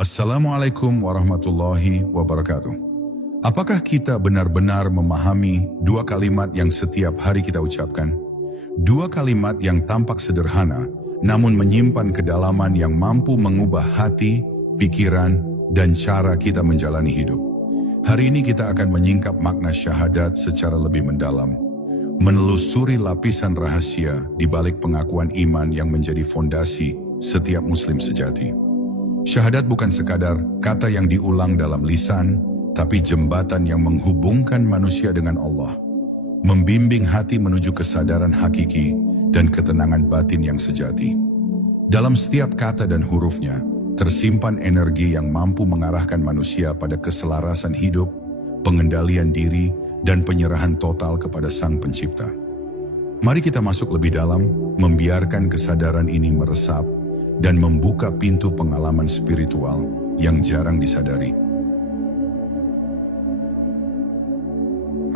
Assalamualaikum warahmatullahi wabarakatuh. Apakah kita benar-benar memahami dua kalimat yang setiap hari kita ucapkan? Dua kalimat yang tampak sederhana, namun menyimpan kedalaman yang mampu mengubah hati, pikiran, dan cara kita menjalani hidup. Hari ini kita akan menyingkap makna syahadat secara lebih mendalam, menelusuri lapisan rahasia di balik pengakuan iman yang menjadi fondasi setiap muslim sejati. Syahadat bukan sekadar kata yang diulang dalam lisan, tapi jembatan yang menghubungkan manusia dengan Allah, membimbing hati menuju kesadaran hakiki dan ketenangan batin yang sejati. Dalam setiap kata dan hurufnya, tersimpan energi yang mampu mengarahkan manusia pada keselarasan hidup, pengendalian diri, dan penyerahan total kepada Sang Pencipta. Mari kita masuk lebih dalam, membiarkan kesadaran ini meresap, dan membuka pintu pengalaman spiritual yang jarang disadari.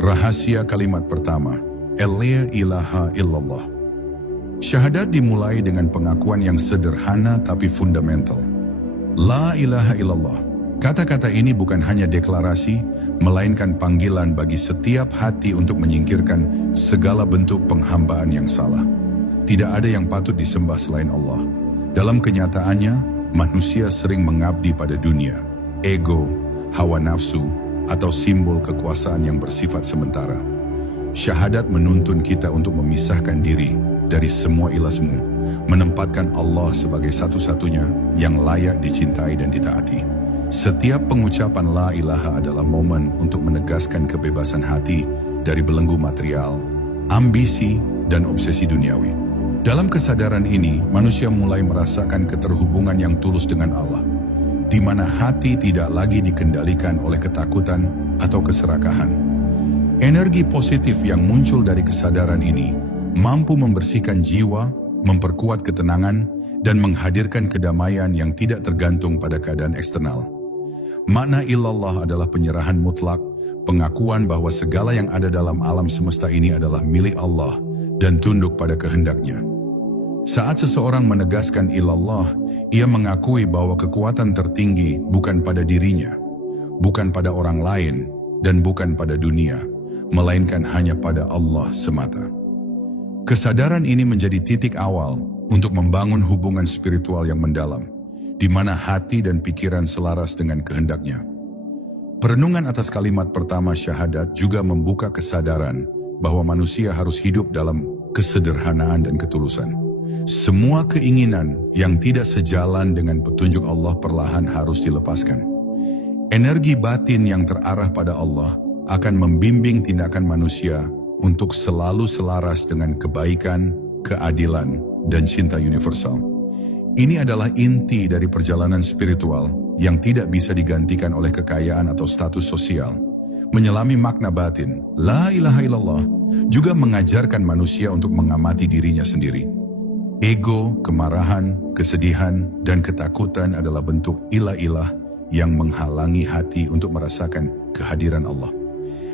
Rahasia kalimat pertama, La ilaha illallah. Syahadat dimulai dengan pengakuan yang sederhana tapi fundamental. La ilaha illallah. Kata-kata ini bukan hanya deklarasi, melainkan panggilan bagi setiap hati untuk menyingkirkan segala bentuk penghambaan yang salah. Tidak ada yang patut disembah selain Allah. Dalam kenyataannya, manusia sering mengabdi pada dunia, ego, hawa nafsu, atau simbol kekuasaan yang bersifat sementara. Syahadat menuntun kita untuk memisahkan diri dari semua ilah semu, menempatkan Allah sebagai satu-satunya yang layak dicintai dan ditaati. Setiap pengucapan la ilaha adalah momen untuk menegaskan kebebasan hati dari belenggu material, ambisi, dan obsesi duniawi. Dalam kesadaran ini, manusia mulai merasakan keterhubungan yang tulus dengan Allah, di mana hati tidak lagi dikendalikan oleh ketakutan atau keserakahan. Energi positif yang muncul dari kesadaran ini mampu membersihkan jiwa, memperkuat ketenangan, dan menghadirkan kedamaian yang tidak tergantung pada keadaan eksternal. Makna illallah adalah penyerahan mutlak, pengakuan bahwa segala yang ada dalam alam semesta ini adalah milik Allah dan tunduk pada kehendaknya. Saat seseorang menegaskan ilallah, ia mengakui bahwa kekuatan tertinggi bukan pada dirinya, bukan pada orang lain, dan bukan pada dunia, melainkan hanya pada Allah semata. Kesadaran ini menjadi titik awal untuk membangun hubungan spiritual yang mendalam, di mana hati dan pikiran selaras dengan kehendaknya. Perenungan atas kalimat pertama syahadat juga membuka kesadaran bahwa manusia harus hidup dalam kesederhanaan dan ketulusan. Semua keinginan yang tidak sejalan dengan petunjuk Allah perlahan harus dilepaskan. Energi batin yang terarah pada Allah akan membimbing tindakan manusia untuk selalu selaras dengan kebaikan, keadilan, dan cinta universal. Ini adalah inti dari perjalanan spiritual yang tidak bisa digantikan oleh kekayaan atau status sosial. Menyelami makna batin, la ilaha illallah, juga mengajarkan manusia untuk mengamati dirinya sendiri. Ego, kemarahan, kesedihan, dan ketakutan adalah bentuk ilah-ilah yang menghalangi hati untuk merasakan kehadiran Allah.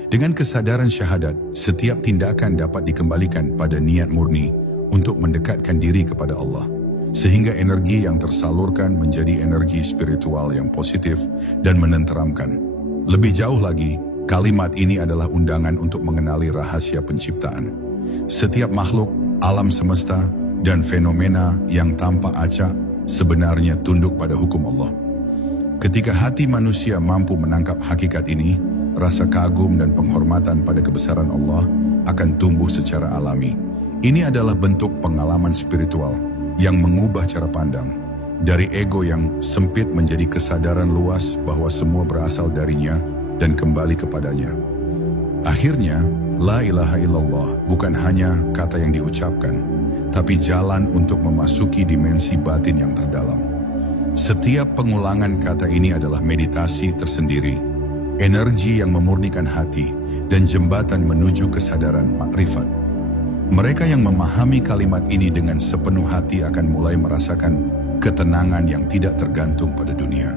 Dengan kesadaran syahadat, setiap tindakan dapat dikembalikan pada niat murni untuk mendekatkan diri kepada Allah, sehingga energi yang tersalurkan menjadi energi spiritual yang positif dan menenteramkan. Lebih jauh lagi, kalimat ini adalah undangan untuk mengenali rahasia penciptaan. Setiap makhluk, alam semesta, dan fenomena yang tampak acak sebenarnya tunduk pada hukum Allah. Ketika hati manusia mampu menangkap hakikat ini, rasa kagum dan penghormatan pada kebesaran Allah akan tumbuh secara alami. Ini adalah bentuk pengalaman spiritual yang mengubah cara pandang, dari ego yang sempit menjadi kesadaran luas bahwa semua berasal darinya dan kembali kepadanya. Akhirnya, la ilaha illallah bukan hanya kata yang diucapkan, tapi jalan untuk memasuki dimensi batin yang terdalam. Setiap pengulangan kata ini adalah meditasi tersendiri, energi yang memurnikan hati, dan jembatan menuju kesadaran makrifat. Mereka yang memahami kalimat ini dengan sepenuh hati akan mulai merasakan ketenangan yang tidak tergantung pada dunia,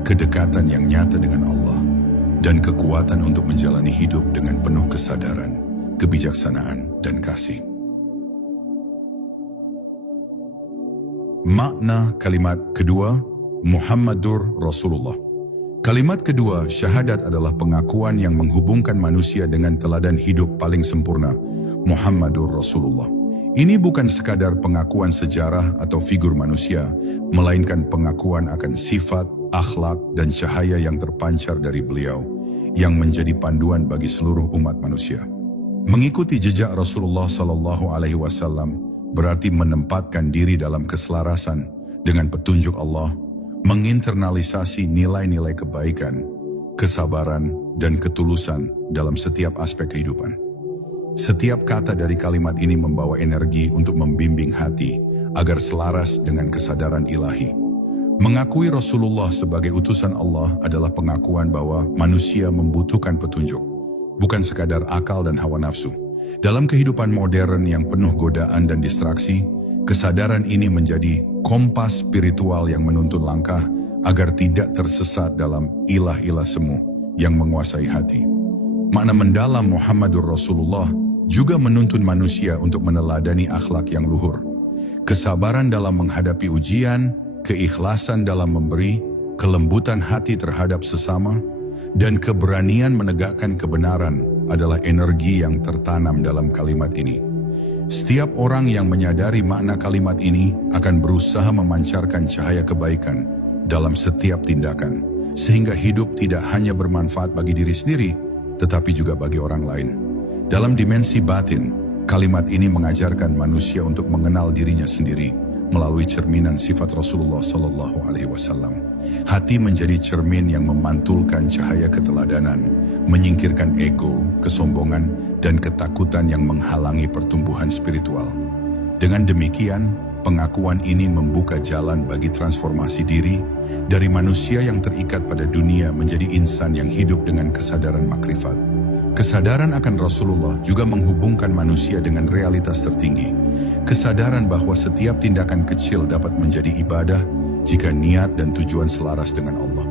kedekatan yang nyata dengan Allah, dan kekuatan untuk menjalani hidup dengan penuh kesadaran, kebijaksanaan, dan kasih. Makna kalimat kedua, Muhammadur Rasulullah. Kalimat kedua, syahadat adalah pengakuan yang menghubungkan manusia dengan teladan hidup paling sempurna, Muhammadur Rasulullah. Ini bukan sekadar pengakuan sejarah atau figur manusia, melainkan pengakuan akan sifat, akhlak, dan cahaya yang terpancar dari beliau, yang menjadi panduan bagi seluruh umat manusia. Mengikuti jejak Rasulullah SAW berarti menempatkan diri dalam keselarasan dengan petunjuk Allah, menginternalisasi nilai-nilai kebaikan, kesabaran, dan ketulusan dalam setiap aspek kehidupan. Setiap kata dari kalimat ini membawa energi untuk membimbing hati agar selaras dengan kesadaran ilahi. Mengakui Rasulullah sebagai utusan Allah adalah pengakuan bahwa manusia membutuhkan petunjuk, bukan sekadar akal dan hawa nafsu. Dalam kehidupan modern yang penuh godaan dan distraksi, kesadaran ini menjadi kompas spiritual yang menuntun langkah agar tidak tersesat dalam ilah-ilah semu yang menguasai hati. Makna mendalam Muhammadur Rasulullah juga menuntun manusia untuk meneladani akhlak yang luhur. Kesabaran dalam menghadapi ujian, keikhlasan dalam memberi, kelembutan hati terhadap sesama, dan keberanian menegakkan kebenaran adalah energi yang tertanam dalam kalimat ini. Setiap orang yang menyadari makna kalimat ini akan berusaha memancarkan cahaya kebaikan dalam setiap tindakan, sehingga hidup tidak hanya bermanfaat bagi diri sendiri, tetapi juga bagi orang lain. Dalam dimensi batin, kalimat ini mengajarkan manusia untuk mengenal dirinya sendiri melalui cerminan sifat Rasulullah SAW. Hati menjadi cermin yang memantulkan cahaya keteladanan, menyingkirkan ego, kesombongan, dan ketakutan yang menghalangi pertumbuhan spiritual. Dengan demikian, pengakuan ini membuka jalan bagi transformasi diri dari manusia yang terikat pada dunia menjadi insan yang hidup dengan kesadaran makrifat. Kesadaran akan Rasulullah juga menghubungkan manusia dengan realitas tertinggi. Kesadaran bahwa setiap tindakan kecil dapat menjadi ibadah jika niat dan tujuan selaras dengan Allah.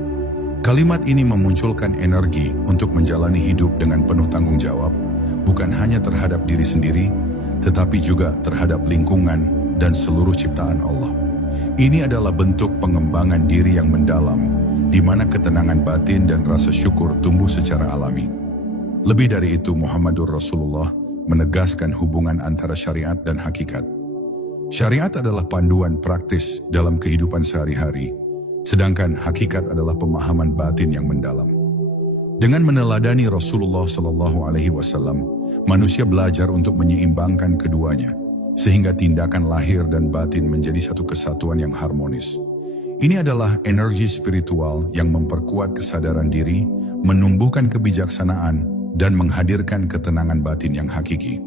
Kalimat ini memunculkan energi untuk menjalani hidup dengan penuh tanggung jawab, bukan hanya terhadap diri sendiri, tetapi juga terhadap lingkungan dan seluruh ciptaan Allah. Ini adalah bentuk pengembangan diri yang mendalam, di mana ketenangan batin dan rasa syukur tumbuh secara alami. Lebih dari itu, Muhammadur Rasulullah menegaskan hubungan antara syariat dan hakikat. Syariat adalah panduan praktis dalam kehidupan sehari-hari, sedangkan hakikat adalah pemahaman batin yang mendalam. Dengan meneladani Rasulullah SAW, manusia belajar untuk menyeimbangkan keduanya, sehingga tindakan lahir dan batin menjadi satu kesatuan yang harmonis. Ini adalah energi spiritual yang memperkuat kesadaran diri, menumbuhkan kebijaksanaan, dan menghadirkan ketenangan batin yang hakiki.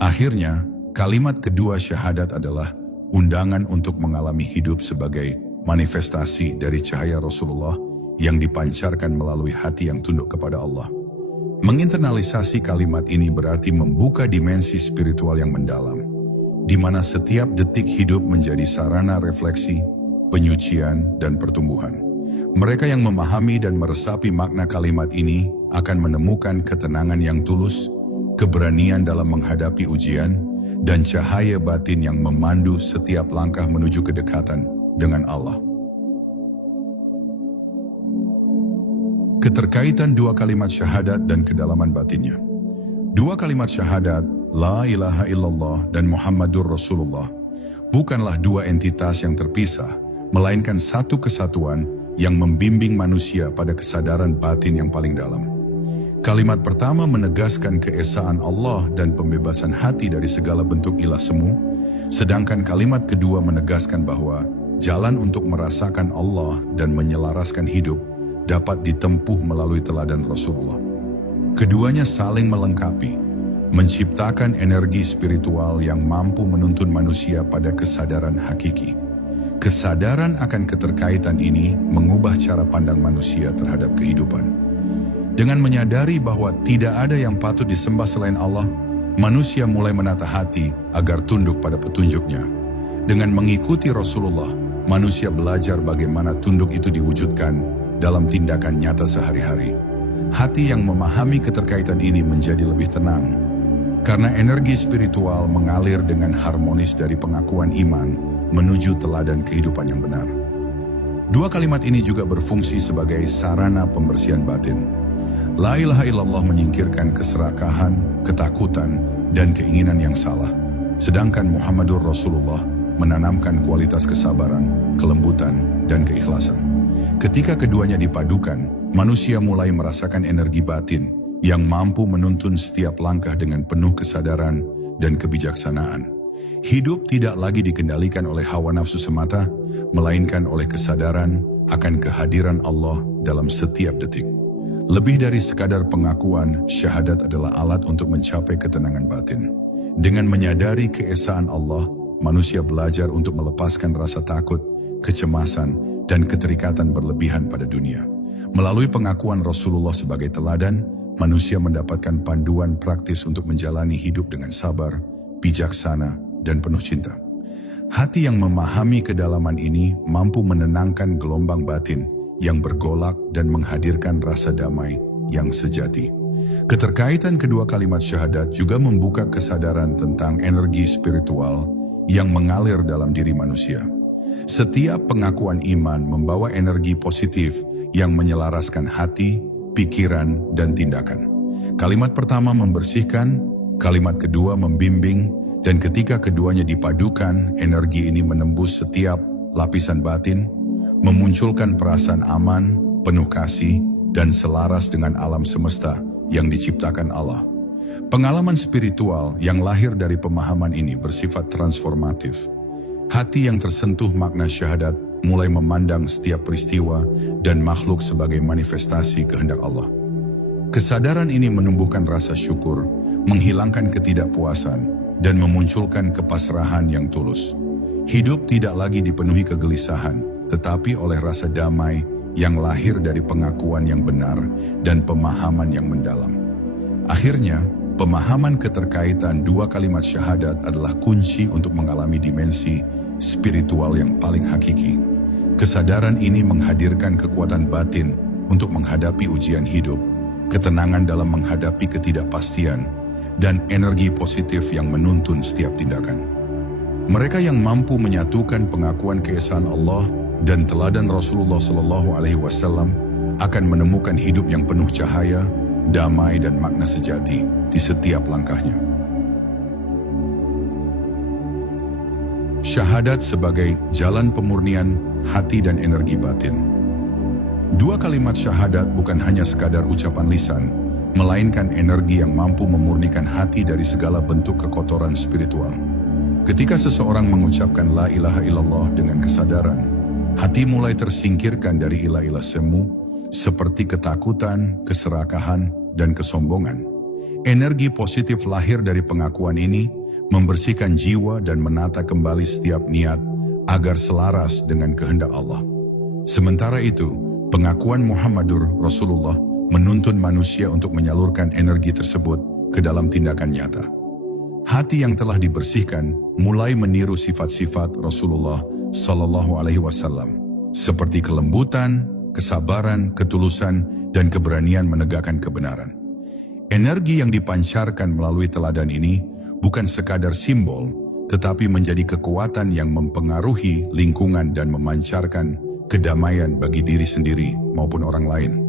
Akhirnya, kalimat kedua syahadat adalah undangan untuk mengalami hidup sebagai manifestasi dari cahaya Rasulullah yang dipancarkan melalui hati yang tunduk kepada Allah. Menginternalisasi kalimat ini berarti membuka dimensi spiritual yang mendalam, di mana setiap detik hidup menjadi sarana refleksi, penyucian, dan pertumbuhan. Mereka yang memahami dan meresapi makna kalimat ini akan menemukan ketenangan yang tulus, keberanian dalam menghadapi ujian, dan cahaya batin yang memandu setiap langkah menuju kedekatan dengan Allah. Keterkaitan dua kalimat syahadat dan kedalaman batinnya. Dua kalimat syahadat, La ilaha illallah dan Muhammadur Rasulullah, bukanlah dua entitas yang terpisah, melainkan satu kesatuan yang membimbing manusia pada kesadaran batin yang paling dalam. Kalimat pertama menegaskan keesaan Allah dan pembebasan hati dari segala bentuk ilah semu, sedangkan kalimat kedua menegaskan bahwa jalan untuk merasakan Allah dan menyelaraskan hidup dapat ditempuh melalui teladan Rasulullah. Keduanya saling melengkapi, menciptakan energi spiritual yang mampu menuntun manusia pada kesadaran hakiki. Kesadaran akan keterkaitan ini mengubah cara pandang manusia terhadap kehidupan. Dengan menyadari bahwa tidak ada yang patut disembah selain Allah, manusia mulai menata hati agar tunduk pada petunjuknya. Dengan mengikuti Rasulullah, manusia belajar bagaimana tunduk itu diwujudkan dalam tindakan nyata sehari-hari. Hati yang memahami keterkaitan ini menjadi lebih tenang, karena energi spiritual mengalir dengan harmonis dari pengakuan iman menuju teladan kehidupan yang benar. Dua kalimat ini juga berfungsi sebagai sarana pembersihan batin. La ilaha illallah menyingkirkan keserakahan, ketakutan, dan keinginan yang salah. Sedangkan Muhammadur Rasulullah menanamkan kualitas kesabaran, kelembutan, dan keikhlasan. Ketika keduanya dipadukan, manusia mulai merasakan energi batin yang mampu menuntun setiap langkah dengan penuh kesadaran dan kebijaksanaan. Hidup tidak lagi dikendalikan oleh hawa nafsu semata, melainkan oleh kesadaran akan kehadiran Allah dalam setiap detik. Lebih dari sekadar pengakuan, syahadat adalah alat untuk mencapai ketenangan batin. Dengan menyadari keesaan Allah, manusia belajar untuk melepaskan rasa takut, kecemasan, dan keterikatan berlebihan pada dunia. Melalui pengakuan Rasulullah sebagai teladan, manusia mendapatkan panduan praktis untuk menjalani hidup dengan sabar, bijaksana, dan penuh cinta. Hati yang memahami kedalaman ini mampu menenangkan gelombang batin yang bergolak dan menghadirkan rasa damai yang sejati. Keterkaitan kedua kalimat syahadat juga membuka kesadaran tentang energi spiritual yang mengalir dalam diri manusia. Setiap pengakuan iman membawa energi positif yang menyelaraskan hati, pikiran, dan tindakan. Kalimat pertama membersihkan, kalimat kedua membimbing, dan ketika keduanya dipadukan, energi ini menembus setiap lapisan batin, memunculkan perasaan aman, penuh kasih, dan selaras dengan alam semesta yang diciptakan Allah. Pengalaman spiritual yang lahir dari pemahaman ini bersifat transformatif. Hati yang tersentuh makna syahadat mulai memandang setiap peristiwa dan makhluk sebagai manifestasi kehendak Allah. Kesadaran ini menumbuhkan rasa syukur, menghilangkan ketidakpuasan, dan memunculkan kepasrahan yang tulus. Hidup tidak lagi dipenuhi kegelisahan, tetapi oleh rasa damai yang lahir dari pengakuan yang benar dan pemahaman yang mendalam. Akhirnya, pemahaman keterkaitan dua kalimat syahadat adalah kunci untuk mengalami dimensi spiritual yang paling hakiki. Kesadaran ini menghadirkan kekuatan batin untuk menghadapi ujian hidup, ketenangan dalam menghadapi ketidakpastian, dan energi positif yang menuntun setiap tindakan. Mereka yang mampu menyatukan pengakuan keesaan Allah dan teladan Rasulullah SAW akan menemukan hidup yang penuh cahaya, damai, dan makna sejati di setiap langkahnya. Syahadat sebagai jalan pemurnian hati dan energi batin. Dua kalimat syahadat bukan hanya sekadar ucapan lisan, melainkan energi yang mampu memurnikan hati dari segala bentuk kekotoran spiritual. Ketika seseorang mengucapkan la ilaha illallah dengan kesadaran, hati mulai tersingkirkan dari ilah-ilah semu, seperti ketakutan, keserakahan, dan kesombongan. Energi positif lahir dari pengakuan ini, membersihkan jiwa dan menata kembali setiap niat agar selaras dengan kehendak Allah. Sementara itu, pengakuan Muhammadur Rasulullah menuntun manusia untuk menyalurkan energi tersebut ke dalam tindakan nyata. Hati yang telah dibersihkan mulai meniru sifat-sifat Rasulullah SAW, seperti kelembutan, kesabaran, ketulusan, dan keberanian menegakkan kebenaran. Energi yang dipancarkan melalui teladan ini bukan sekadar simbol, tetapi menjadi kekuatan yang mempengaruhi lingkungan dan memancarkan kedamaian bagi diri sendiri maupun orang lain.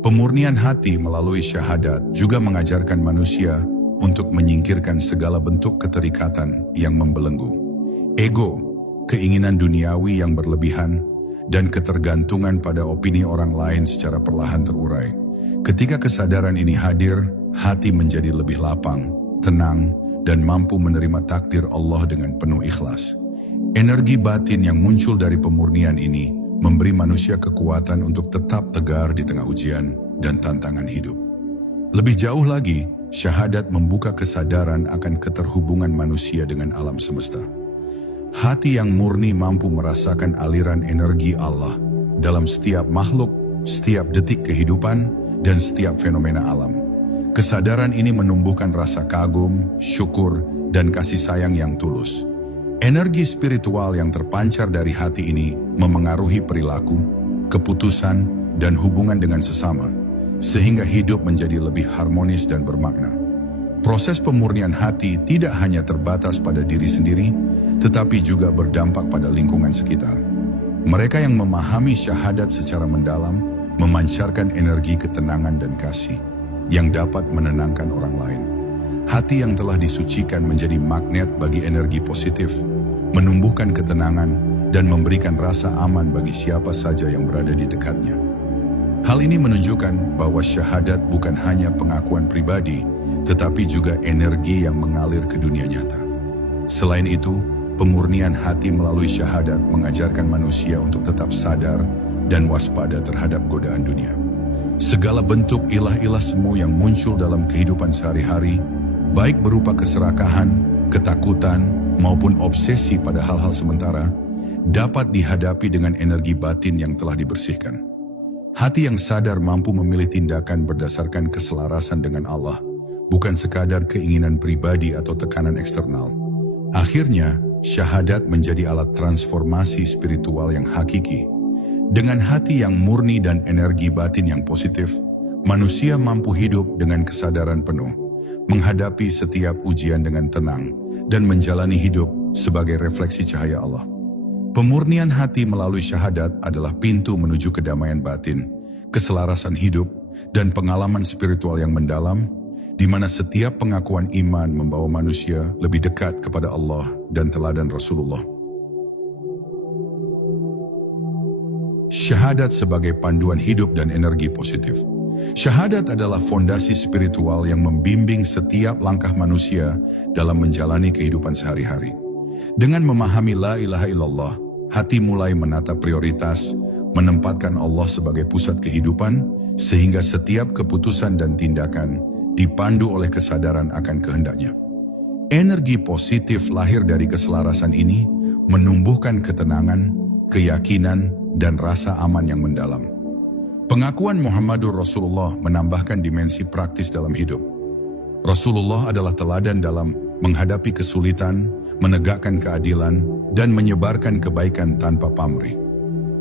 Pemurnian hati melalui syahadat juga mengajarkan manusia untuk menyingkirkan segala bentuk keterikatan yang membelenggu. Ego, keinginan duniawi yang berlebihan, dan ketergantungan pada opini orang lain secara perlahan terurai. Ketika kesadaran ini hadir, hati menjadi lebih lapang, tenang, dan mampu menerima takdir Allah dengan penuh ikhlas. Energi batin yang muncul dari pemurnian ini memberi manusia kekuatan untuk tetap tegar di tengah ujian dan tantangan hidup. Lebih jauh lagi, syahadat membuka kesadaran akan keterhubungan manusia dengan alam semesta. Hati yang murni mampu merasakan aliran energi Allah dalam setiap makhluk, setiap detik kehidupan, dan setiap fenomena alam. Kesadaran ini menumbuhkan rasa kagum, syukur, dan kasih sayang yang tulus. Energi spiritual yang terpancar dari hati ini memengaruhi perilaku, keputusan, dan hubungan dengan sesama, sehingga hidup menjadi lebih harmonis dan bermakna. Proses pemurnian hati tidak hanya terbatas pada diri sendiri, tetapi juga berdampak pada lingkungan sekitar. Mereka yang memahami syahadat secara mendalam memancarkan energi ketenangan dan kasih yang dapat menenangkan orang lain. Hati yang telah disucikan menjadi magnet bagi energi positif, menumbuhkan ketenangan dan memberikan rasa aman bagi siapa saja yang berada di dekatnya. Hal ini menunjukkan bahwa syahadat bukan hanya pengakuan pribadi, tetapi juga energi yang mengalir ke dunia nyata. Selain itu, pemurnian hati melalui syahadat mengajarkan manusia untuk tetap sadar dan waspada terhadap godaan dunia. Segala bentuk ilah-ilah semu yang muncul dalam kehidupan sehari-hari, baik berupa keserakahan, ketakutan, maupun obsesi pada hal-hal sementara, dapat dihadapi dengan energi batin yang telah dibersihkan. Hati yang sadar mampu memilih tindakan berdasarkan keselarasan dengan Allah, bukan sekadar keinginan pribadi atau tekanan eksternal. Akhirnya, syahadat menjadi alat transformasi spiritual yang hakiki. Dengan hati yang murni dan energi batin yang positif, manusia mampu hidup dengan kesadaran penuh, menghadapi setiap ujian dengan tenang, dan menjalani hidup sebagai refleksi cahaya Allah. Pemurnian hati melalui syahadat adalah pintu menuju kedamaian batin, keselarasan hidup, dan pengalaman spiritual yang mendalam, di mana setiap pengakuan iman membawa manusia lebih dekat kepada Allah dan teladan Rasulullah. Syahadat sebagai panduan hidup dan energi positif. Syahadat adalah fondasi spiritual yang membimbing setiap langkah manusia dalam menjalani kehidupan sehari-hari. Dengan memahami la ilaha illallah, hati mulai menata prioritas, menempatkan Allah sebagai pusat kehidupan, sehingga setiap keputusan dan tindakan dipandu oleh kesadaran akan kehendaknya. Energi positif lahir dari keselarasan ini menumbuhkan ketenangan, keyakinan, dan rasa aman yang mendalam. Pengakuan Muhammadur Rasulullah menambahkan dimensi praktis dalam hidup. Rasulullah adalah teladan dalam menghadapi kesulitan, menegakkan keadilan, dan menyebarkan kebaikan tanpa pamrih.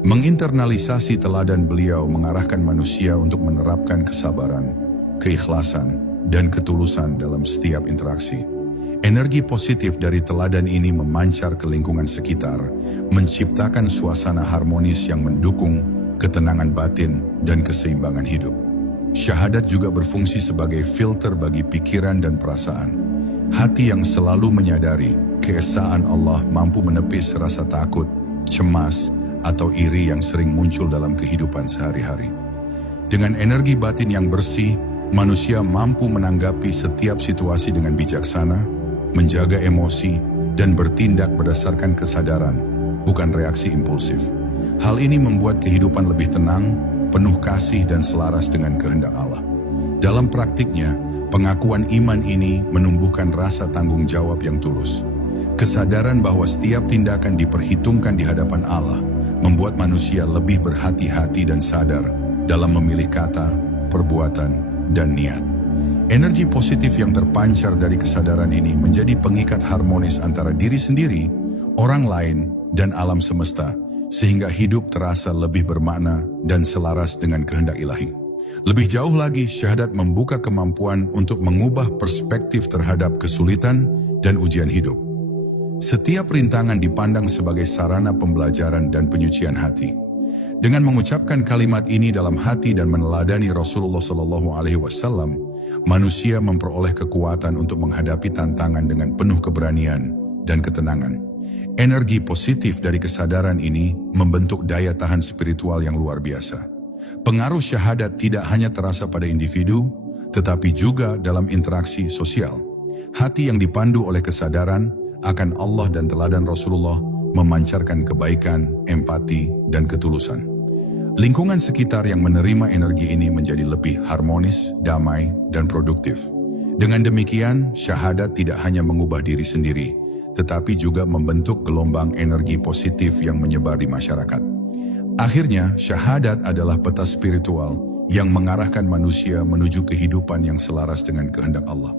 Menginternalisasi teladan beliau mengarahkan manusia untuk menerapkan kesabaran, keikhlasan, dan ketulusan dalam setiap interaksi. Energi positif dari teladan ini memancar ke lingkungan sekitar, menciptakan suasana harmonis yang mendukung ketenangan batin dan keseimbangan hidup. Syahadat juga berfungsi sebagai filter bagi pikiran dan perasaan. Hati yang selalu menyadari keesaan Allah mampu menepis rasa takut, cemas, atau iri yang sering muncul dalam kehidupan sehari-hari. Dengan energi batin yang bersih, manusia mampu menanggapi setiap situasi dengan bijaksana, menjaga emosi, dan bertindak berdasarkan kesadaran, bukan reaksi impulsif. Hal ini membuat kehidupan lebih tenang, penuh kasih, dan selaras dengan kehendak Allah. Dalam praktiknya, pengakuan iman ini menumbuhkan rasa tanggung jawab yang tulus. Kesadaran bahwa setiap tindakan diperhitungkan di hadapan Allah membuat manusia lebih berhati-hati dan sadar dalam memilih kata, perbuatan, dan niat. Energi positif yang terpancar dari kesadaran ini menjadi pengikat harmonis antara diri sendiri, orang lain, dan alam semesta, sehingga hidup terasa lebih bermakna dan selaras dengan kehendak ilahi. Lebih jauh lagi, syahadat membuka kemampuan untuk mengubah perspektif terhadap kesulitan dan ujian hidup. Setiap rintangan dipandang sebagai sarana pembelajaran dan penyucian hati. Dengan mengucapkan kalimat ini dalam hati dan meneladani Rasulullah SAW, manusia memperoleh kekuatan untuk menghadapi tantangan dengan penuh keberanian dan ketenangan. Energi positif dari kesadaran ini membentuk daya tahan spiritual yang luar biasa. Pengaruh syahadat tidak hanya terasa pada individu, tetapi juga dalam interaksi sosial. Hati yang dipandu oleh kesadaran akan Allah dan teladan Rasulullah memancarkan kebaikan, empati, dan ketulusan. Lingkungan sekitar yang menerima energi ini menjadi lebih harmonis, damai, dan produktif. Dengan demikian, syahadat tidak hanya mengubah diri sendiri, tetapi juga membentuk gelombang energi positif yang menyebar di masyarakat. Akhirnya, syahadat adalah peta spiritual yang mengarahkan manusia menuju kehidupan yang selaras dengan kehendak Allah.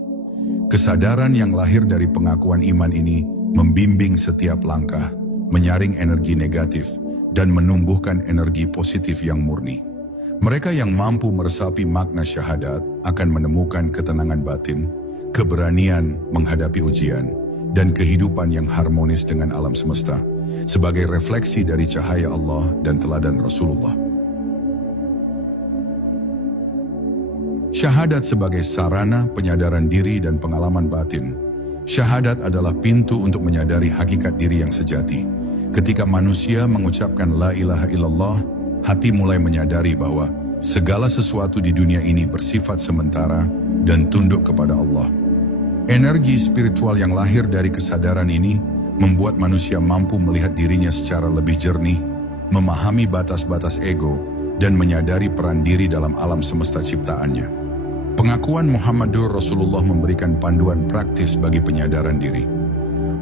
Kesadaran yang lahir dari pengakuan iman ini membimbing setiap langkah, menyaring energi negatif, dan menumbuhkan energi positif yang murni. Mereka yang mampu meresapi makna syahadat akan menemukan ketenangan batin, keberanian menghadapi ujian, dan kehidupan yang harmonis dengan alam semesta, sebagai refleksi dari cahaya Allah dan teladan Rasulullah. Syahadat sebagai sarana penyadaran diri dan pengalaman batin. Syahadat adalah pintu untuk menyadari hakikat diri yang sejati. Ketika manusia mengucapkan la ilaha illallah, hati mulai menyadari bahwa segala sesuatu di dunia ini bersifat sementara dan tunduk kepada Allah. Energi spiritual yang lahir dari kesadaran ini membuat manusia mampu melihat dirinya secara lebih jernih, memahami batas-batas ego, dan menyadari peran diri dalam alam semesta ciptaannya. Pengakuan Muhammadur Rasulullah memberikan panduan praktis bagi penyadaran diri.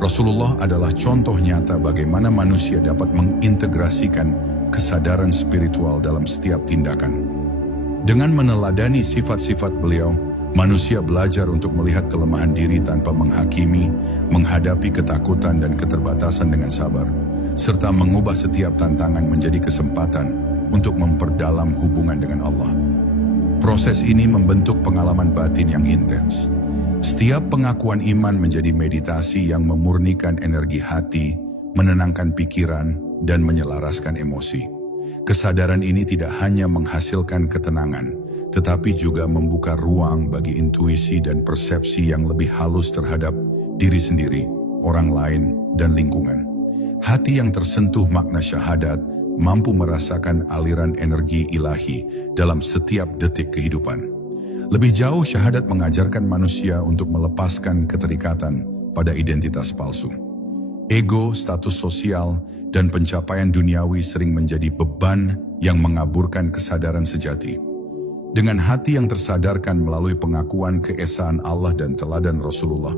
Rasulullah adalah contoh nyata bagaimana manusia dapat mengintegrasikan kesadaran spiritual dalam setiap tindakan. Dengan meneladani sifat-sifat beliau, manusia belajar untuk melihat kelemahan diri tanpa menghakimi, menghadapi ketakutan dan keterbatasan dengan sabar, serta mengubah setiap tantangan menjadi kesempatan untuk memperdalam hubungan dengan Allah. Proses ini membentuk pengalaman batin yang intens. Setiap pengakuan iman menjadi meditasi yang memurnikan energi hati, menenangkan pikiran, dan menyelaraskan emosi. Kesadaran ini tidak hanya menghasilkan ketenangan, tetapi juga membuka ruang bagi intuisi dan persepsi yang lebih halus terhadap diri sendiri, orang lain, dan lingkungan. Hati yang tersentuh makna syahadat mampu merasakan aliran energi ilahi dalam setiap detik kehidupan. Lebih jauh, syahadat mengajarkan manusia untuk melepaskan keterikatan pada identitas palsu. Ego, status sosial, dan pencapaian duniawi sering menjadi beban yang mengaburkan kesadaran sejati. Dengan hati yang tersadarkan melalui pengakuan keesaan Allah dan teladan Rasulullah,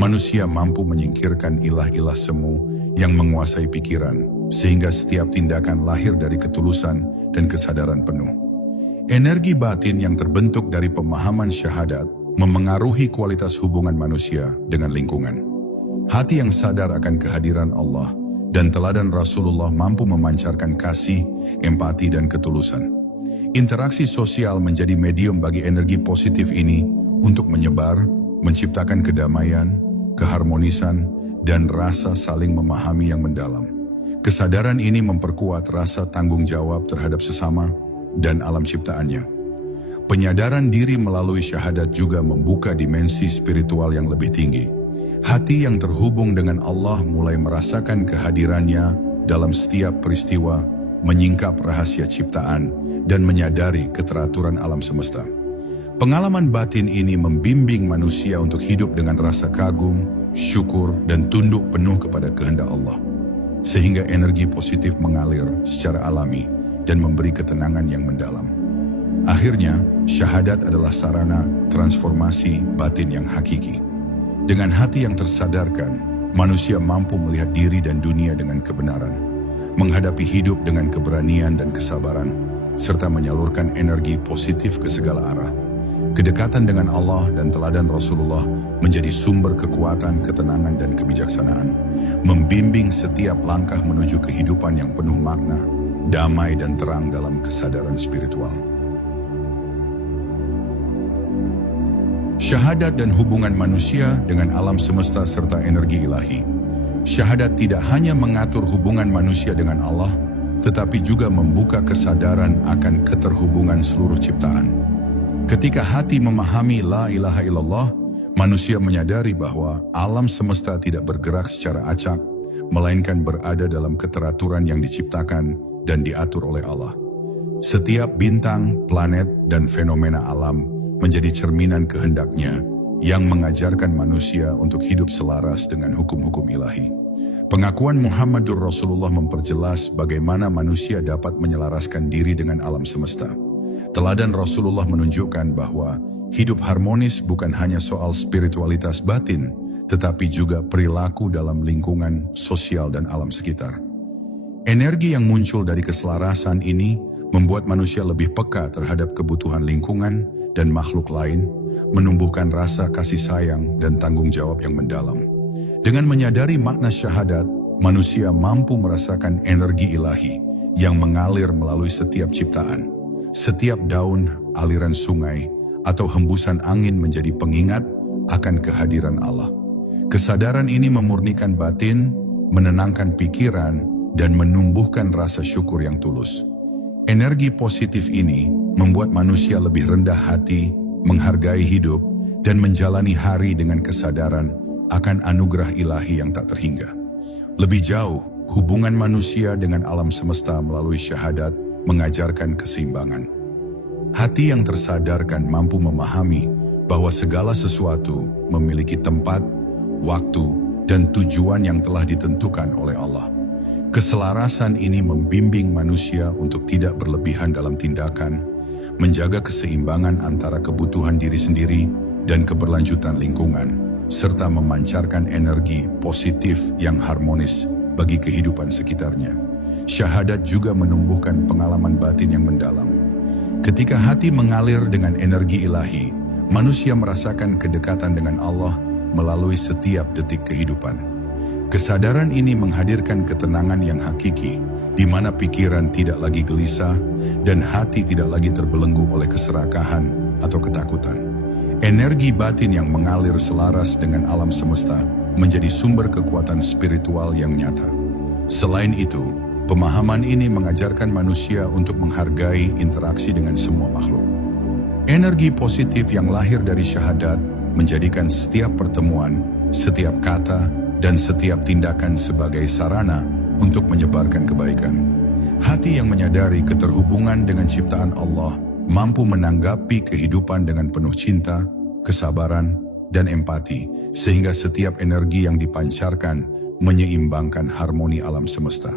manusia mampu menyingkirkan ilah-ilah semu yang menguasai pikiran, sehingga setiap tindakan lahir dari ketulusan dan kesadaran penuh. Energi batin yang terbentuk dari pemahaman syahadat memengaruhi kualitas hubungan manusia dengan lingkungan. Hati yang sadar akan kehadiran Allah dan teladan Rasulullah mampu memancarkan kasih, empati, dan ketulusan. Interaksi sosial menjadi medium bagi energi positif ini untuk menyebar, menciptakan kedamaian, keharmonisan, dan rasa saling memahami yang mendalam. Kesadaran ini memperkuat rasa tanggung jawab terhadap sesama dan alam ciptaannya. Penyadaran diri melalui syahadat juga membuka dimensi spiritual yang lebih tinggi. Hati yang terhubung dengan Allah mulai merasakan kehadirannya dalam setiap peristiwa, menyingkap rahasia ciptaan, dan menyadari keteraturan alam semesta. Pengalaman batin ini membimbing manusia untuk hidup dengan rasa kagum, syukur, dan tunduk penuh kepada kehendak Allah, sehingga energi positif mengalir secara alami dan memberi ketenangan yang mendalam. Akhirnya, syahadat adalah sarana transformasi batin yang hakiki. Dengan hati yang tersadarkan, manusia mampu melihat diri dan dunia dengan kebenaran, menghadapi hidup dengan keberanian dan kesabaran, serta menyalurkan energi positif ke segala arah. Kedekatan dengan Allah dan teladan Rasulullah menjadi sumber kekuatan, ketenangan, dan kebijaksanaan, membimbing setiap langkah menuju kehidupan yang penuh makna, damai, dan terang dalam kesadaran spiritual. Syahadat dan hubungan manusia dengan alam semesta serta energi ilahi. Syahadat tidak hanya mengatur hubungan manusia dengan Allah, tetapi juga membuka kesadaran akan keterhubungan seluruh ciptaan. Ketika hati memahami la ilaha illallah, manusia menyadari bahwa alam semesta tidak bergerak secara acak, melainkan berada dalam keteraturan yang diciptakan dan diatur oleh Allah. Setiap bintang, planet, dan fenomena alam menjadi cerminan kehendaknya yang mengajarkan manusia untuk hidup selaras dengan hukum-hukum ilahi. Pengakuan Muhammadur Rasulullah memperjelas bagaimana manusia dapat menyelaraskan diri dengan alam semesta. Teladan Rasulullah menunjukkan bahwa hidup harmonis bukan hanya soal spiritualitas batin, tetapi juga perilaku dalam lingkungan sosial dan alam sekitar. Energi yang muncul dari keselarasan ini membuat manusia lebih peka terhadap kebutuhan lingkungan dan makhluk lain, menumbuhkan rasa kasih sayang dan tanggung jawab yang mendalam. Dengan menyadari makna syahadat, manusia mampu merasakan energi ilahi yang mengalir melalui setiap ciptaan. Setiap daun, aliran sungai, atau hembusan angin menjadi pengingat akan kehadiran Allah. Kesadaran ini memurnikan batin, menenangkan pikiran, dan menumbuhkan rasa syukur yang tulus. Energi positif ini membuat manusia lebih rendah hati, menghargai hidup, dan menjalani hari dengan kesadaran akan anugerah ilahi yang tak terhingga. Lebih jauh, hubungan manusia dengan alam semesta melalui syahadat mengajarkan keseimbangan. Hati yang tersadarkan mampu memahami bahwa segala sesuatu memiliki tempat, waktu, dan tujuan yang telah ditentukan oleh Allah. Keselarasan ini membimbing manusia untuk tidak berlebihan dalam tindakan, menjaga keseimbangan antara kebutuhan diri sendiri dan keberlanjutan lingkungan, serta memancarkan energi positif yang harmonis bagi kehidupan sekitarnya. Syahadat juga menumbuhkan pengalaman batin yang mendalam. Ketika hati mengalir dengan energi ilahi, manusia merasakan kedekatan dengan Allah melalui setiap detik kehidupan. Kesadaran ini menghadirkan ketenangan yang hakiki, di mana pikiran tidak lagi gelisah dan hati tidak lagi terbelenggu oleh keserakahan atau ketakutan. Energi batin yang mengalir selaras dengan alam semesta menjadi sumber kekuatan spiritual yang nyata. Selain itu, pemahaman ini mengajarkan manusia untuk menghargai interaksi dengan semua makhluk. Energi positif yang lahir dari syahadat menjadikan setiap pertemuan, setiap kata, dan setiap tindakan sebagai sarana untuk menyebarkan kebaikan. Hati yang menyadari keterhubungan dengan ciptaan Allah mampu menanggapi kehidupan dengan penuh cinta, kesabaran, dan empati, sehingga setiap energi yang dipancarkan menyeimbangkan harmoni alam semesta.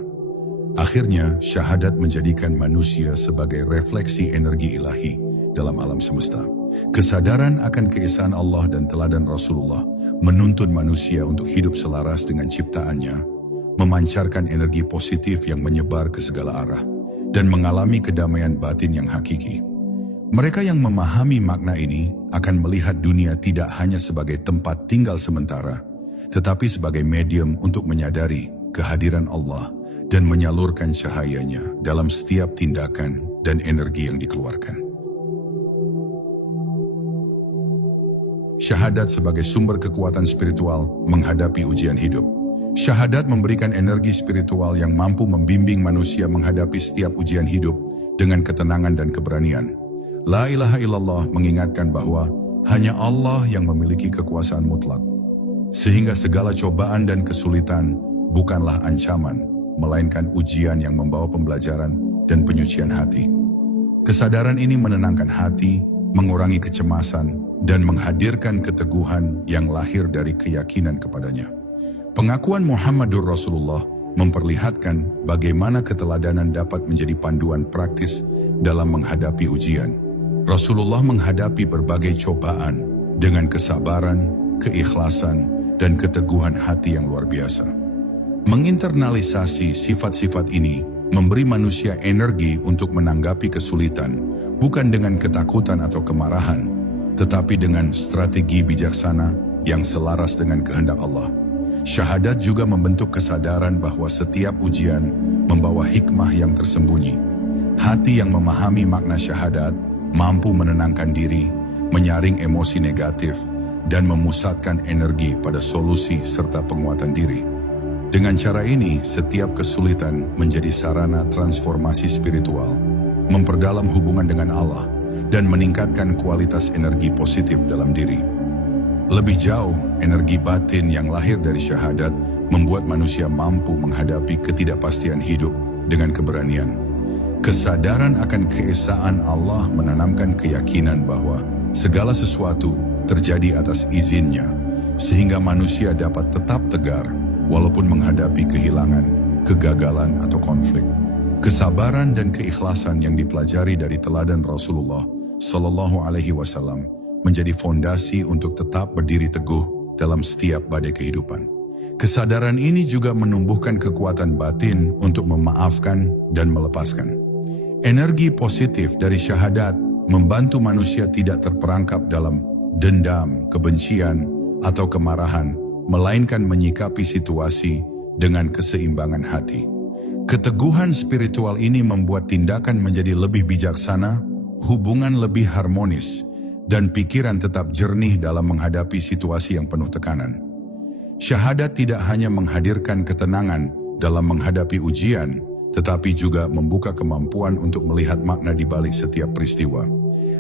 Akhirnya, syahadat menjadikan manusia sebagai refleksi energi ilahi dalam alam semesta. Kesadaran akan keesaan Allah dan teladan Rasulullah menuntun manusia untuk hidup selaras dengan ciptaannya, memancarkan energi positif yang menyebar ke segala arah, dan mengalami kedamaian batin yang hakiki. Mereka yang memahami makna ini akan melihat dunia tidak hanya sebagai tempat tinggal sementara, tetapi sebagai medium untuk menyadari kehadiran Allah dan menyalurkan cahayanya dalam setiap tindakan dan energi yang dikeluarkan. Syahadat sebagai sumber kekuatan spiritual menghadapi ujian hidup. Syahadat memberikan energi spiritual yang mampu membimbing manusia menghadapi setiap ujian hidup dengan ketenangan dan keberanian. La ilaha illallah mengingatkan bahwa hanya Allah yang memiliki kekuasaan mutlak, sehingga segala cobaan dan kesulitan bukanlah ancaman, melainkan ujian yang membawa pembelajaran dan penyucian hati. Kesadaran ini menenangkan hati, mengurangi kecemasan, dan menghadirkan keteguhan yang lahir dari keyakinan kepadanya. Pengakuan Muhammadur Rasulullah memperlihatkan bagaimana keteladanan dapat menjadi panduan praktis dalam menghadapi ujian. Rasulullah menghadapi berbagai cobaan dengan kesabaran, keikhlasan, dan keteguhan hati yang luar biasa. Menginternalisasi sifat-sifat ini memberi manusia energi untuk menanggapi kesulitan, bukan dengan ketakutan atau kemarahan, tetapi dengan strategi bijaksana yang selaras dengan kehendak Allah. Syahadat juga membentuk kesadaran bahwa setiap ujian membawa hikmah yang tersembunyi. Hati yang memahami makna syahadat mampu menenangkan diri, menyaring emosi negatif, dan memusatkan energi pada solusi serta penguatan diri. Dengan cara ini, setiap kesulitan menjadi sarana transformasi spiritual, memperdalam hubungan dengan Allah, dan meningkatkan kualitas energi positif dalam diri. Lebih jauh, energi batin yang lahir dari syahadat membuat manusia mampu menghadapi ketidakpastian hidup dengan keberanian. Kesadaran akan keesaan Allah menanamkan keyakinan bahwa segala sesuatu terjadi atas izinnya, sehingga manusia dapat tetap tegar walaupun menghadapi kehilangan, kegagalan, atau konflik. Kesabaran dan keikhlasan yang dipelajari dari teladan Rasulullah Sallallahu Alaihi Wasallam menjadi fondasi untuk tetap berdiri teguh dalam setiap badai kehidupan. Kesadaran ini juga menumbuhkan kekuatan batin untuk memaafkan dan melepaskan. Energi positif dari syahadat membantu manusia tidak terperangkap dalam dendam, kebencian, atau kemarahan, melainkan menyikapi situasi dengan keseimbangan hati. Keteguhan spiritual ini membuat tindakan menjadi lebih bijaksana, hubungan lebih harmonis, dan pikiran tetap jernih dalam menghadapi situasi yang penuh tekanan. Syahadat tidak hanya menghadirkan ketenangan dalam menghadapi ujian, tetapi juga membuka kemampuan untuk melihat makna di balik setiap peristiwa.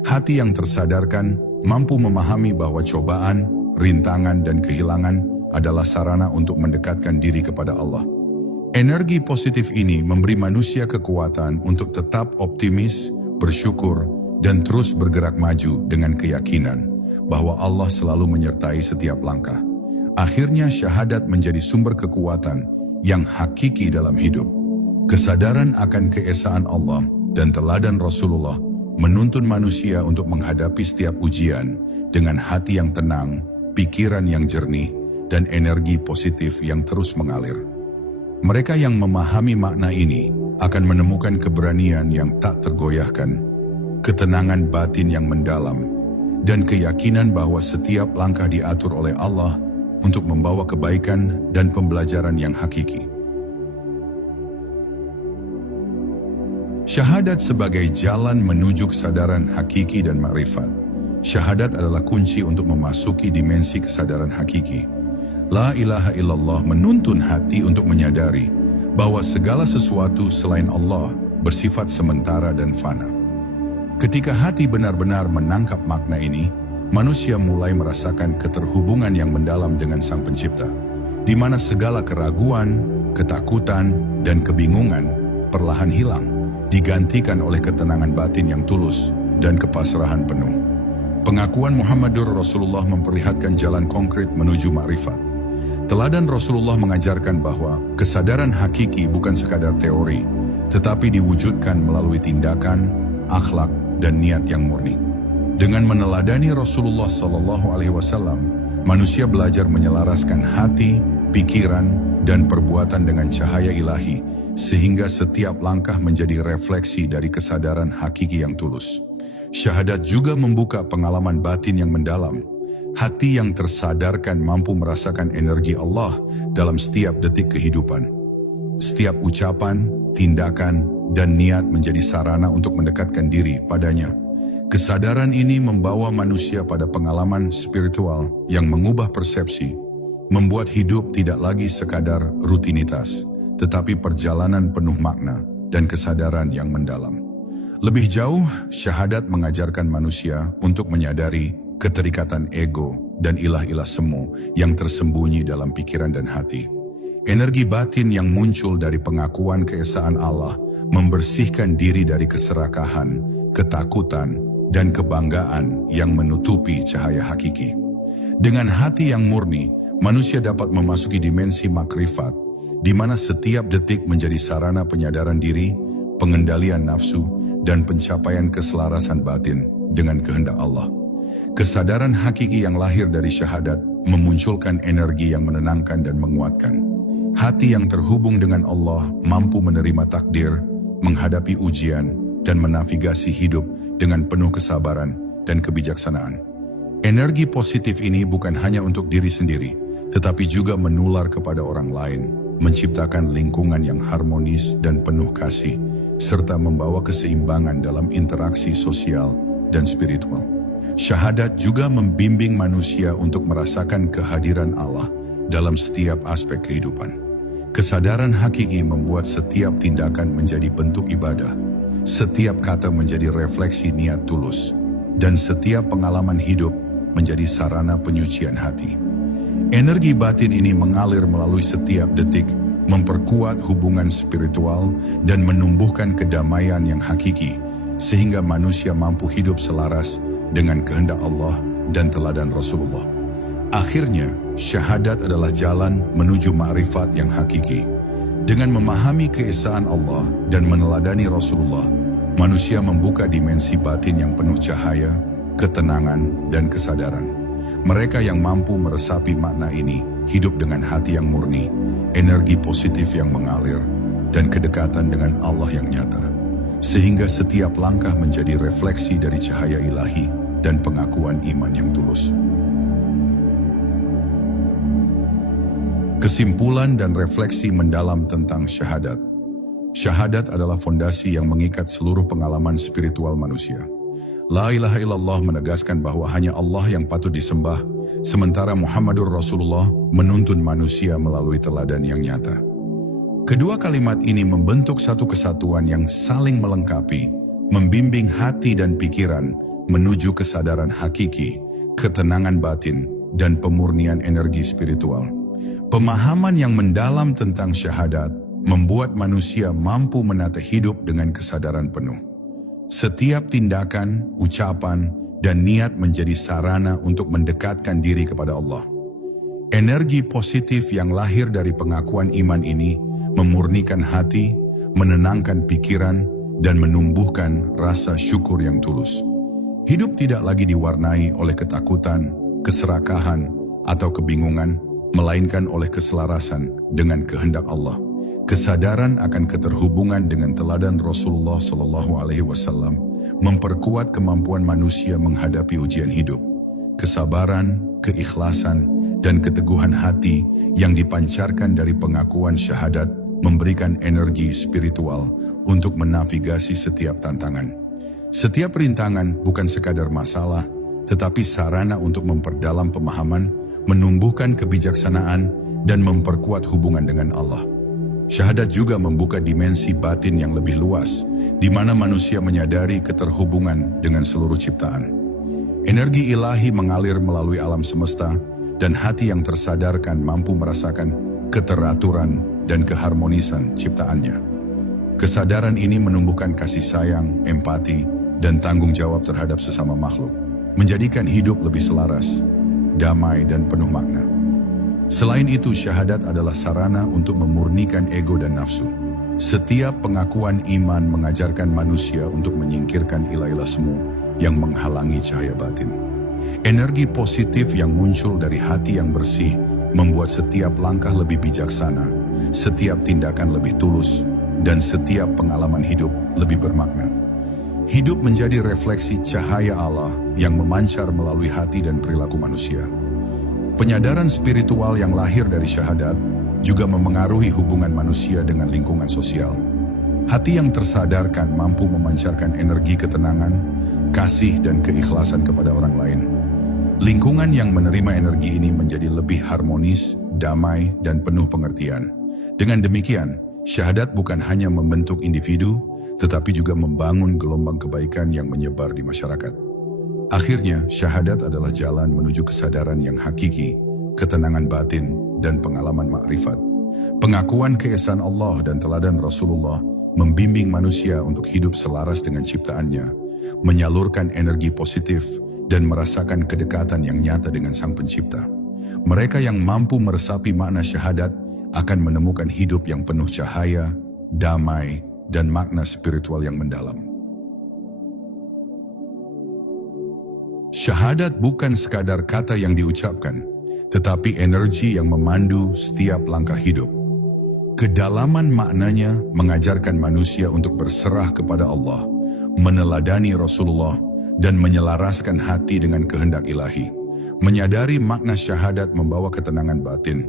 Hati yang tersadarkan mampu memahami bahwa cobaan, rintangan, dan kehilangan adalah sarana untuk mendekatkan diri kepada Allah. Energi positif ini memberi manusia kekuatan untuk tetap optimis, bersyukur, dan terus bergerak maju dengan keyakinan bahwa Allah selalu menyertai setiap langkah. Akhirnya syahadat menjadi sumber kekuatan yang hakiki dalam hidup. Kesadaran akan keesaan Allah dan teladan Rasulullah menuntun manusia untuk menghadapi setiap ujian dengan hati yang tenang, pikiran yang jernih, dan energi positif yang terus mengalir. Mereka yang memahami makna ini akan menemukan keberanian yang tak tergoyahkan, ketenangan batin yang mendalam, dan keyakinan bahwa setiap langkah diatur oleh Allah untuk membawa kebaikan dan pembelajaran yang hakiki. Syahadat sebagai jalan menuju kesadaran hakiki dan makrifat. Syahadat adalah kunci untuk memasuki dimensi kesadaran hakiki. La ilaha illallah menuntun hati untuk menyadari bahwa segala sesuatu selain Allah bersifat sementara dan fana. Ketika hati benar-benar menangkap makna ini, manusia mulai merasakan keterhubungan yang mendalam dengan Sang Pencipta, di mana segala keraguan, ketakutan, dan kebingungan perlahan hilang, digantikan oleh ketenangan batin yang tulus dan kepasrahan penuh. Pengakuan Muhammadur Rasulullah memperlihatkan jalan konkret menuju makrifat. Teladan Rasulullah mengajarkan bahwa kesadaran hakiki bukan sekadar teori, tetapi diwujudkan melalui tindakan, akhlak, dan niat yang murni. Dengan meneladani Rasulullah SAW, manusia belajar menyelaraskan hati, pikiran, dan perbuatan dengan cahaya ilahi, sehingga setiap langkah menjadi refleksi dari kesadaran hakiki yang tulus. Syahadat juga membuka pengalaman batin yang mendalam. Hati yang tersadarkan mampu merasakan energi Allah dalam setiap detik kehidupan. Setiap ucapan, tindakan, dan niat menjadi sarana untuk mendekatkan diri padanya. Kesadaran ini membawa manusia pada pengalaman spiritual yang mengubah persepsi, membuat hidup tidak lagi sekadar rutinitas, tetapi perjalanan penuh makna dan kesadaran yang mendalam. Lebih jauh, syahadat mengajarkan manusia untuk menyadari keterikatan ego dan ilah-ilah semu yang tersembunyi dalam pikiran dan hati. Energi batin yang muncul dari pengakuan keesaan Allah membersihkan diri dari keserakahan, ketakutan, dan kebanggaan yang menutupi cahaya hakiki. Dengan hati yang murni, manusia dapat memasuki dimensi makrifat, di mana setiap detik menjadi sarana penyadaran diri, pengendalian nafsu, dan pencapaian keselarasan batin dengan kehendak Allah. Kesadaran hakiki yang lahir dari syahadat memunculkan energi yang menenangkan dan menguatkan. Hati yang terhubung dengan Allah mampu menerima takdir, menghadapi ujian, dan menavigasi hidup dengan penuh kesabaran dan kebijaksanaan. Energi positif ini bukan hanya untuk diri sendiri, tetapi juga menular kepada orang lain, menciptakan lingkungan yang harmonis dan penuh kasih, serta membawa keseimbangan dalam interaksi sosial dan spiritual. Syahadat juga membimbing manusia untuk merasakan kehadiran Allah dalam setiap aspek kehidupan. Kesadaran hakiki membuat setiap tindakan menjadi bentuk ibadah, setiap kata menjadi refleksi niat tulus, dan setiap pengalaman hidup menjadi sarana penyucian hati. Energi batin ini mengalir melalui setiap detik, memperkuat hubungan spiritual dan menumbuhkan kedamaian yang hakiki, sehingga manusia mampu hidup selaras dengan kehendak Allah dan teladan Rasulullah. Akhirnya, syahadat adalah jalan menuju makrifat yang hakiki. Dengan memahami keesaan Allah dan meneladani Rasulullah, manusia membuka dimensi batin yang penuh cahaya, ketenangan, dan kesadaran. Mereka yang mampu meresapi makna ini hidup dengan hati yang murni, energi positif yang mengalir, dan kedekatan dengan Allah yang nyata. Sehingga setiap langkah menjadi refleksi dari cahaya ilahi dan pengakuan iman yang tulus. Kesimpulan dan refleksi mendalam tentang syahadat. Syahadat adalah fondasi yang mengikat seluruh pengalaman spiritual manusia. La ilaha illallah menegaskan bahwa hanya Allah yang patut disembah, sementara Muhammadur Rasulullah menuntun manusia melalui teladan yang nyata. Kedua kalimat ini membentuk satu kesatuan yang saling melengkapi, membimbing hati dan pikiran menuju kesadaran hakiki, ketenangan batin, dan pemurnian energi spiritual. Pemahaman yang mendalam tentang syahadat membuat manusia mampu menata hidup dengan kesadaran penuh. Setiap tindakan, ucapan, dan niat menjadi sarana untuk mendekatkan diri kepada Allah. Energi positif yang lahir dari pengakuan iman ini memurnikan hati, menenangkan pikiran, dan menumbuhkan rasa syukur yang tulus. Hidup tidak lagi diwarnai oleh ketakutan, keserakahan, atau kebingungan, melainkan oleh keselarasan dengan kehendak Allah. Kesadaran akan keterhubungan dengan teladan Rasulullah SAW memperkuat kemampuan manusia menghadapi ujian hidup. Kesabaran, keikhlasan, dan keteguhan hati yang dipancarkan dari pengakuan syahadat memberikan energi spiritual untuk menavigasi setiap tantangan. Setiap rintangan bukan sekadar masalah, tetapi sarana untuk memperdalam pemahaman, menumbuhkan kebijaksanaan, dan memperkuat hubungan dengan Allah. Syahadat juga membuka dimensi batin yang lebih luas, di mana manusia menyadari keterhubungan dengan seluruh ciptaan. Energi ilahi mengalir melalui alam semesta, dan hati yang tersadarkan mampu merasakan keteraturan dan keharmonisan ciptaannya. Kesadaran ini menumbuhkan kasih sayang, empati, dan tanggung jawab terhadap sesama makhluk, menjadikan hidup lebih selaras, damai, dan penuh makna. Selain itu, syahadat adalah sarana untuk memurnikan ego dan nafsu. Setiap pengakuan iman mengajarkan manusia untuk menyingkirkan ilah-ilah semu yang menghalangi cahaya batin. Energi positif yang muncul dari hati yang bersih membuat setiap langkah lebih bijaksana, setiap tindakan lebih tulus, dan setiap pengalaman hidup lebih bermakna. Hidup menjadi refleksi cahaya Allah yang memancar melalui hati dan perilaku manusia. Penyadaran spiritual yang lahir dari syahadat juga memengaruhi hubungan manusia dengan lingkungan sosial. Hati yang tersadarkan mampu memancarkan energi ketenangan, kasih, dan keikhlasan kepada orang lain. Lingkungan yang menerima energi ini menjadi lebih harmonis, damai, dan penuh pengertian. Dengan demikian, syahadat bukan hanya membentuk individu, tetapi juga membangun gelombang kebaikan yang menyebar di masyarakat. Akhirnya, syahadat adalah jalan menuju kesadaran yang hakiki, ketenangan batin, dan pengalaman makrifat. Pengakuan keesaan Allah dan teladan Rasulullah membimbing manusia untuk hidup selaras dengan ciptaannya, menyalurkan energi positif, dan merasakan kedekatan yang nyata dengan Sang Pencipta. Mereka yang mampu meresapi makna syahadat akan menemukan hidup yang penuh cahaya, damai, dan makna spiritual yang mendalam. Syahadat bukan sekadar kata yang diucapkan, tetapi energi yang memandu setiap langkah hidup. Kedalaman maknanya mengajarkan manusia untuk berserah kepada Allah, meneladani Rasulullah, dan menyelaraskan hati dengan kehendak ilahi. Menyadari makna syahadat membawa ketenangan batin,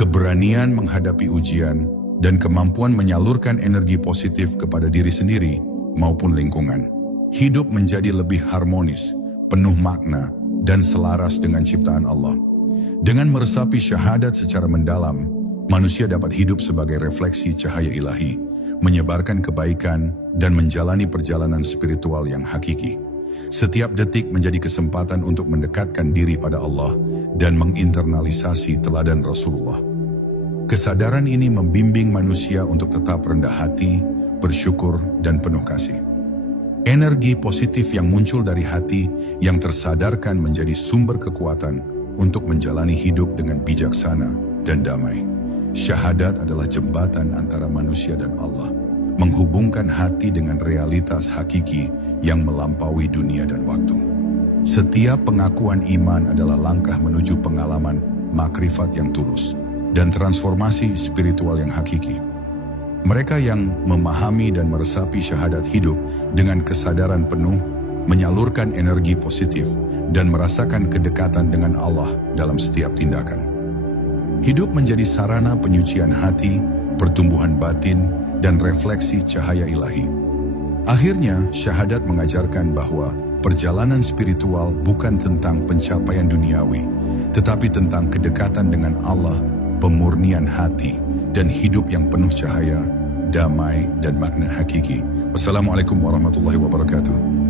keberanian menghadapi ujian, dan kemampuan menyalurkan energi positif kepada diri sendiri maupun lingkungan. Hidup menjadi lebih harmonis, penuh makna, dan selaras dengan ciptaan Allah. Dengan meresapi syahadat secara mendalam, manusia dapat hidup sebagai refleksi cahaya ilahi, menyebarkan kebaikan, dan menjalani perjalanan spiritual yang hakiki. Setiap detik menjadi kesempatan untuk mendekatkan diri pada Allah dan menginternalisasi teladan Rasulullah. Kesadaran ini membimbing manusia untuk tetap rendah hati, bersyukur, dan penuh kasih. Energi positif yang muncul dari hati yang tersadarkan menjadi sumber kekuatan untuk menjalani hidup dengan bijaksana dan damai. Syahadat adalah jembatan antara manusia dan Allah, menghubungkan hati dengan realitas hakiki yang melampaui dunia dan waktu. Setiap pengakuan iman adalah langkah menuju pengalaman makrifat yang tulus dan transformasi spiritual yang hakiki. Mereka yang memahami dan meresapi syahadat hidup dengan kesadaran penuh, menyalurkan energi positif, dan merasakan kedekatan dengan Allah dalam setiap tindakan. Hidup menjadi sarana penyucian hati, pertumbuhan batin, dan refleksi cahaya ilahi. Akhirnya, syahadat mengajarkan bahwa perjalanan spiritual bukan tentang pencapaian duniawi, tetapi tentang kedekatan dengan Allah, pemurnian hati, dan hidup yang penuh cahaya, damai, dan makna hakiki. Wassalamualaikum warahmatullahi wabarakatuh.